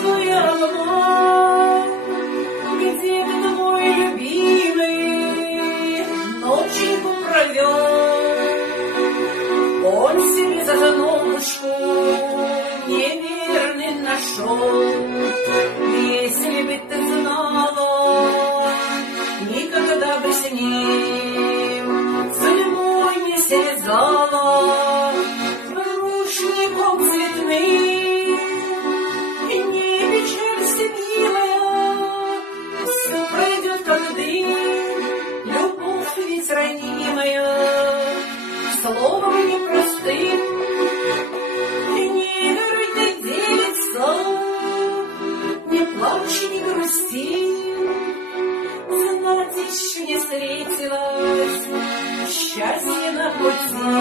твой аромат, где ты, мой любимый, ночью провел. Он себе задумочку неверный нашел. Если бы ты знала, никогда бы с ним судьбой не связала. Рушником цветным, не печалься, милая, все пройдет как дым. Любовь ведь ранимая, словом непростым. Не горюй ты, девица, не плачь, не грусти, знать еще не встретилась, счастье на пути.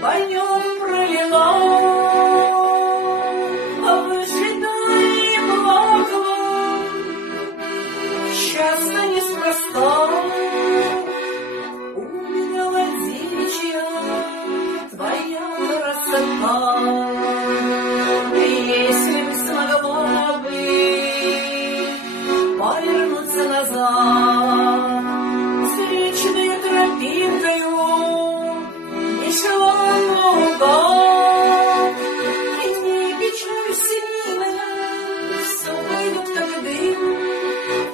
По нем пролила, а в ожидании плакала, часто неспроста. Умерла девичья твоя красота. Если бы смогла бы повернуться назад, встречную тропинкою шла наугад. И не печалься, милая, все пойдет как дым.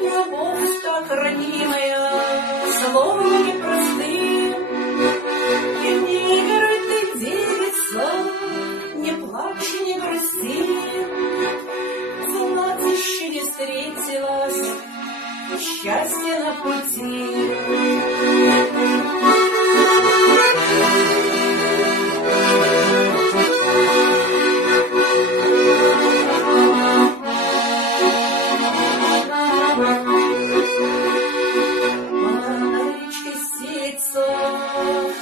Любовь так ранимая, словом непростым. И не горюй ты, девица, не плачь, не грусти, знать еще не встретилась, счастье на пути.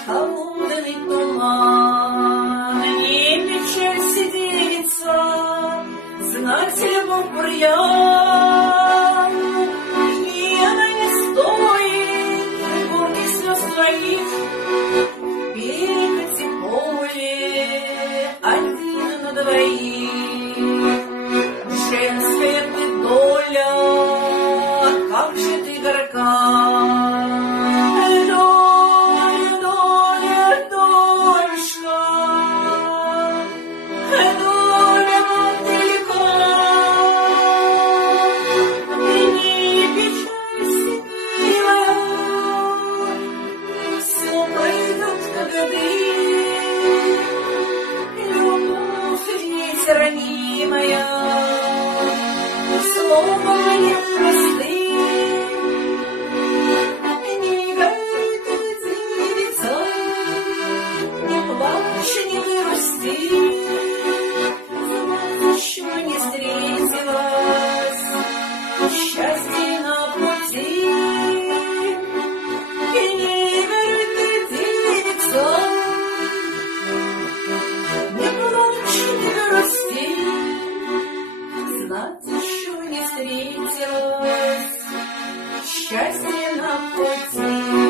Холодный туман, не печалься, девица, знать любовь бурьян. И она не стоит горьких слез твоих, перекати поле один на двоих. Женская ты доля, как же ты горка. Ранимая, словом непростым. Не горюй ты, девица, не плачь, не грусти, еще не встретилась, счастье на пути. И не горюй ты, девица, не плачь, не грусти, знать еще не встретилась, счастье на пути.